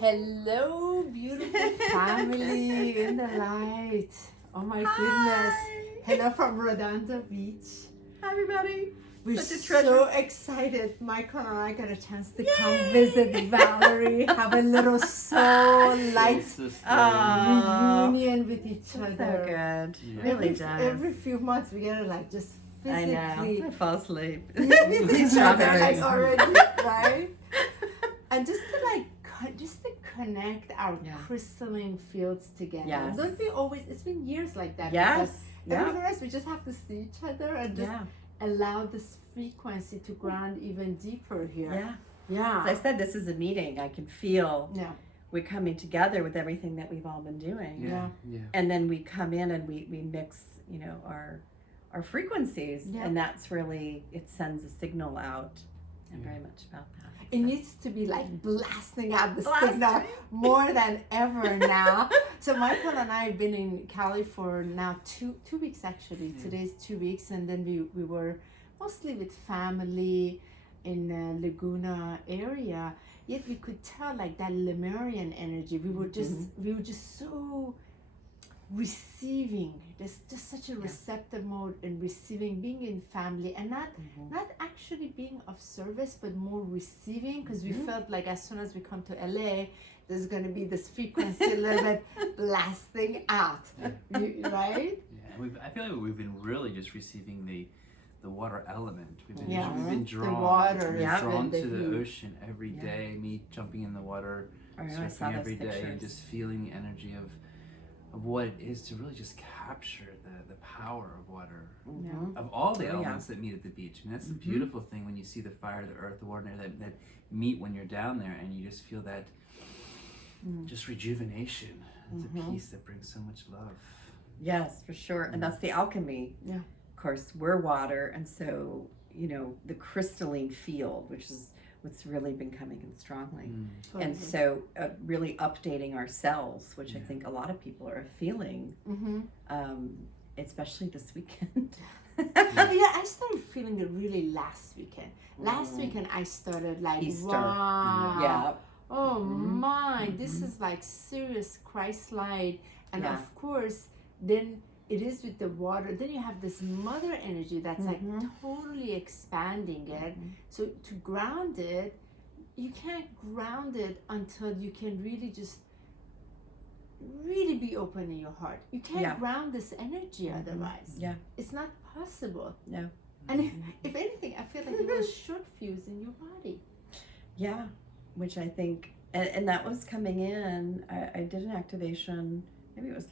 Hello, beautiful family in the light. Oh my goodness. Hello from Redondo Beach. Hi, everybody. We're Such a treasure. so excited. Michael and I got a chance to come visit Valerie, have a little soul light reunion with each other. So good. Yeah. Really does. Every few months we gotta like just physically. I know. I fall asleep. These strawberries. like already, right? And just to connect our crystalline fields together. Yes. Don't we always? It's been years like that. Yes. Everywhere else we just have to see each other and just allow this frequency to ground even deeper here. Yeah. Yeah. As I said, this is a meeting. I can feel we're coming together with everything that we've all been doing. Yeah. And then we come in and we mix, our frequencies, and that's really, it sends a signal out. I'm very much about that. It needs to be like blasting out the signal more than ever now. So Michael and I have been in Cali for now two weeks actually. Today's 2 weeks, and then we were mostly with family in the Laguna area. Yet we could tell like that Lemurian energy. We were just so receiving. There's just such a receptive mode in receiving, being in family, and not actually being of service, but more receiving, because we felt like as soon as we come to LA, there's going to be this frequency a little bit blasting out, right? Yeah, I feel like we've been really just receiving the water element. We've been drawn, the water, drawn to the ocean every day. Me jumping in the water, surfing every day, and just feeling the energy of what it is to really just capture the power of water, of all the elements that meet at the beach. And that's the beautiful thing when you see the fire, the earth, the water, and air that meet when you're down there, and you just feel that just rejuvenation. It's a peace that brings so much love. Yes, for sure. And that's the alchemy. Yeah. Of course, we're water, and so, the crystalline field, which is what's really been coming in strongly. And so really updating our cells, which I think a lot of people are feeling, especially this weekend. I started feeling it really last weekend. Last weekend I started like, Easter. Wow. Yeah. Oh my, this is like serious Christ light. And of course, then it is with the water. Then you have this mother energy that's like totally expanding it. So to ground it, you can't ground it until you can really be open in your heart. You can't ground this energy otherwise. Yeah. It's not possible. No. And if anything, I feel like it was short fuse in your body. Yeah, which I think, and that was coming in. I did an activation, maybe it was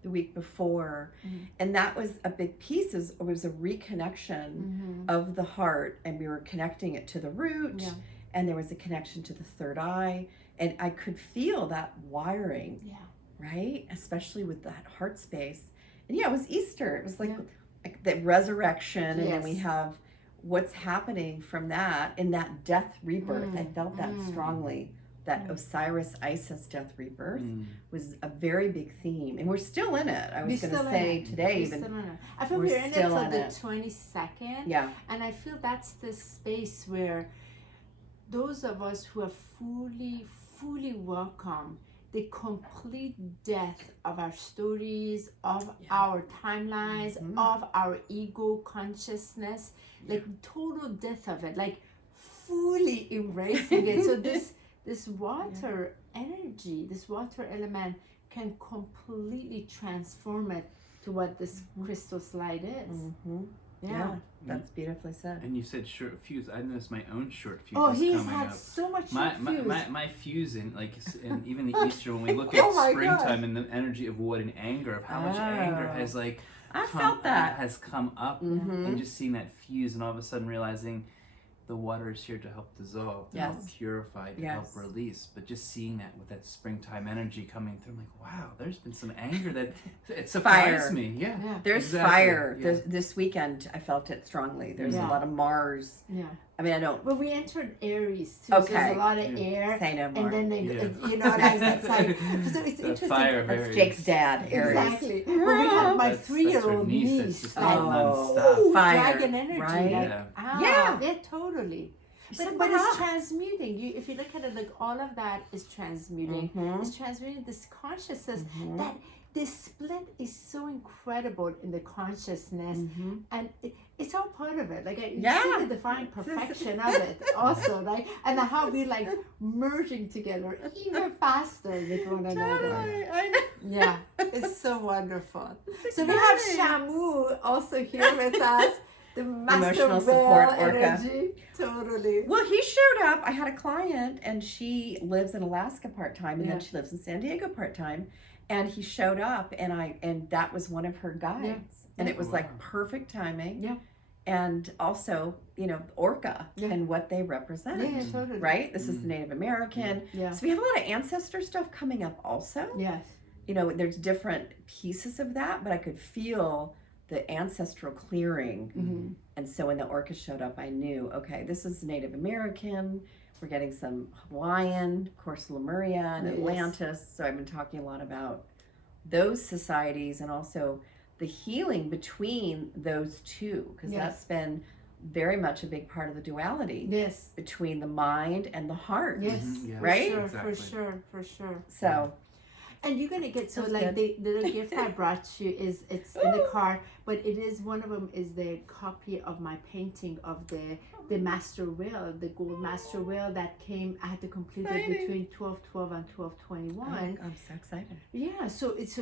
the week before, and that was a big piece. It was a reconnection of the heart, and we were connecting it to the root, and there was a connection to the third eye, and I could feel that wiring, right? Especially with that heart space. And it was Easter. It was like the resurrection, and then we have what's happening from that in that death rebirth. I felt that strongly. That Osiris Isis death rebirth was a very big theme, and we're still in it. I was going to say today, even I feel we're in it till the 22nd. Yeah, and I feel that's the space where those of us who are fully welcome the complete death of our stories, of our timelines, of our ego consciousness, like total death of it, like fully embracing it. So this water energy, this water element can completely transform it to what this crystal slide is. Yeah, that's beautifully said. And you said short fuse. I noticed my own short fuse. Oh, he's coming had up. So much my fuse. My fuse in even the Easter when we look at springtime and the energy of wood and anger, of how much anger has felt that has come up, and just seeing that fuse, and all of a sudden realizing the water is here to help dissolve, to help purify, to help release. But just seeing that with that springtime energy coming through, I'm like, wow, there's been some anger that it surprised me. Yeah. There's fire. This weekend, I felt it strongly. There's a lot of Mars. Yeah. I mean, I don't. Well, we entered Aries too. Okay. So there's a lot of air. Say no more. And then it's like, so it's interesting. Fire of That's Aries. Jake's dad, Aries. Exactly. Well, we have my 3-year-old niece. Fire. Dragon energy. Right? Like, yeah, totally. But it's transmuting. If you look at it, like all of that is transmuting. It's transmuting this consciousness that this split is so incredible in the consciousness, and it's all part of it. Like you see the divine perfection of it, also, right? And how we like merging together even faster with one another. I know. Yeah, it's so wonderful. So we have Shamu also here with us. The emotional support Orca. Energy. Totally. Well, he showed up. I had a client, and she lives in Alaska part-time, and then she lives in San Diego part-time. And he showed up, and that was one of her guides. And it was like perfect timing. Yeah. And also, Orca and what they represent. Yeah, totally. Right? This is the Native American. Yeah. So we have a lot of ancestor stuff coming up also. Yes. There's different pieces of that, but I could feel the ancestral clearing. And so when the Orca showed up, I knew, okay, this is Native American. We're getting some Hawaiian, of course, Lemuria and Atlantis. So I've been talking a lot about those societies and also the healing between those two, because that's been very much a big part of the duality. Yes. Between the mind and the heart. Yes. Right? For sure. So. And you're gonna get the gift I brought you it's in the car, but it is one of them is the copy of my painting of the master wheel, the gold master wheel that came. I had to complete it between 12:12 and 12:21. I'm so excited. Yeah, so it's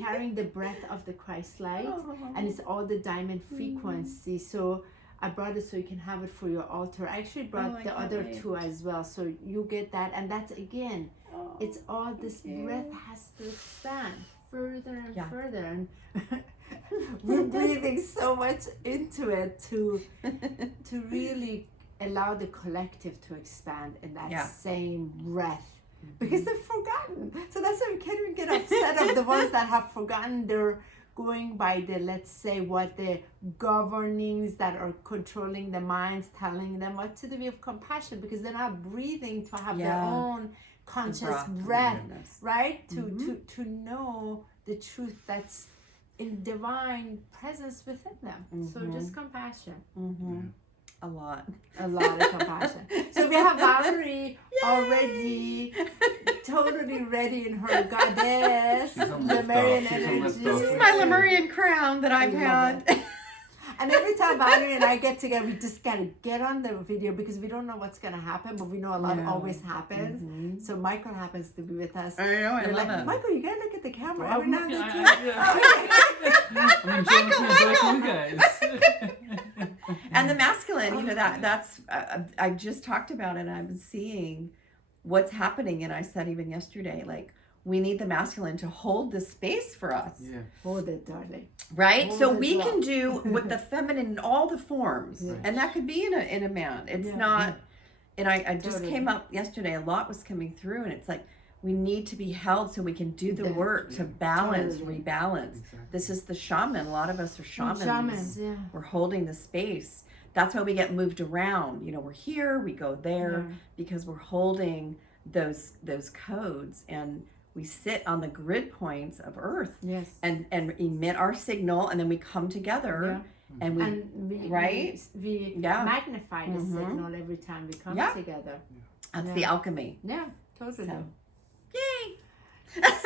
carrying the breath of the Christ light, and it's all the diamond frequency. So I brought it so you can have it for your altar. I actually brought the other two as well, so you get that, and that's again. It's all this breath has to expand further and further, and we're breathing so much into it to really allow the collective to expand in that same breath, because they've forgotten. So that's why we can't even get upset of the ones that have forgotten. They're going by the, let's say, what the governings that are controlling the minds, telling them what to do. We have compassion because they're not breathing to have their own conscious breath, right? To know the truth that's in divine presence within them. So just compassion. A lot of compassion. So we have Valerie already totally ready in her goddess Lemurian energy. This is my Lemurian crown that I've had. And every time Valerie and I get together, we just gotta get on the video because we don't know what's gonna happen, but we know a lot always happens. So Michael happens to be with us. I know, I love it. Michael, you gotta look at the camera. Every now and then. And the masculine, that's I just talked about it, and I've been seeing what's happening, and I said even yesterday, like, we need the masculine to hold the space for us. Yeah. Hold it, darling. Right? Hold so we can do with the feminine in all the forms. Yes. And that could be in a man. It's not, and I just came up yesterday, a lot was coming through, and it's like, we need to be held so we can do the work to balance, rebalance. Exactly. This is the shaman. A lot of us are shamans. We're holding the space. That's why we get moved around. We're here, we go there, because we're holding those codes, and we sit on the grid points of Earth and emit our signal, and then we come together and we magnify the signal every time we come together. That's the alchemy. Yeah, totally. So, yay!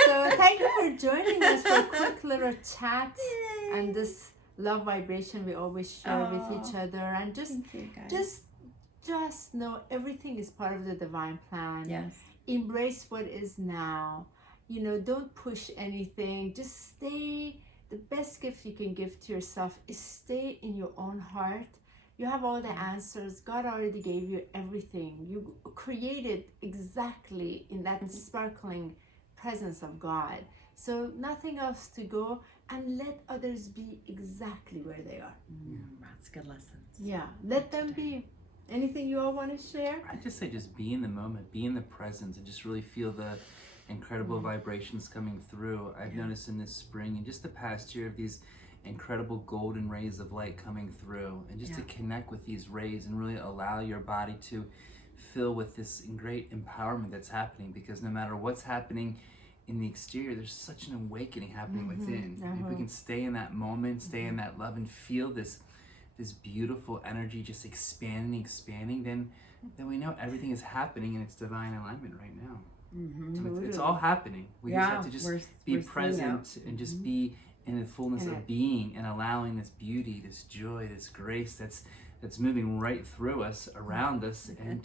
So thank you for joining us for a quick little chat and this love vibration we always share with each other, and just know everything is part of the divine plan. Yes. Embrace what is now. Don't push anything. Just stay. The best gift you can give to yourself is stay in your own heart. You have all the answers. God already gave you everything. You created exactly in that sparkling presence of God. So nothing else to go, and let others be exactly where they are. That's good lessons. Yeah, let them be. Anything you all want to share? I just say just be in the moment, be in the present, and just really feel the incredible vibrations coming through. I've noticed in this spring and just the past year of these incredible golden rays of light coming through, and just to connect with these rays and really allow your body to fill with this great empowerment that's happening, because no matter what's happening in the exterior, there's such an awakening happening within. And if we can stay in that moment, stay in that love, and feel this beautiful energy just expanding, then then we know everything is happening in its divine alignment right now. Mm-hmm. It's all happening. We just have to just be present and just be in the fullness of being and allowing this beauty, this joy, this grace that's moving right through us, around us, and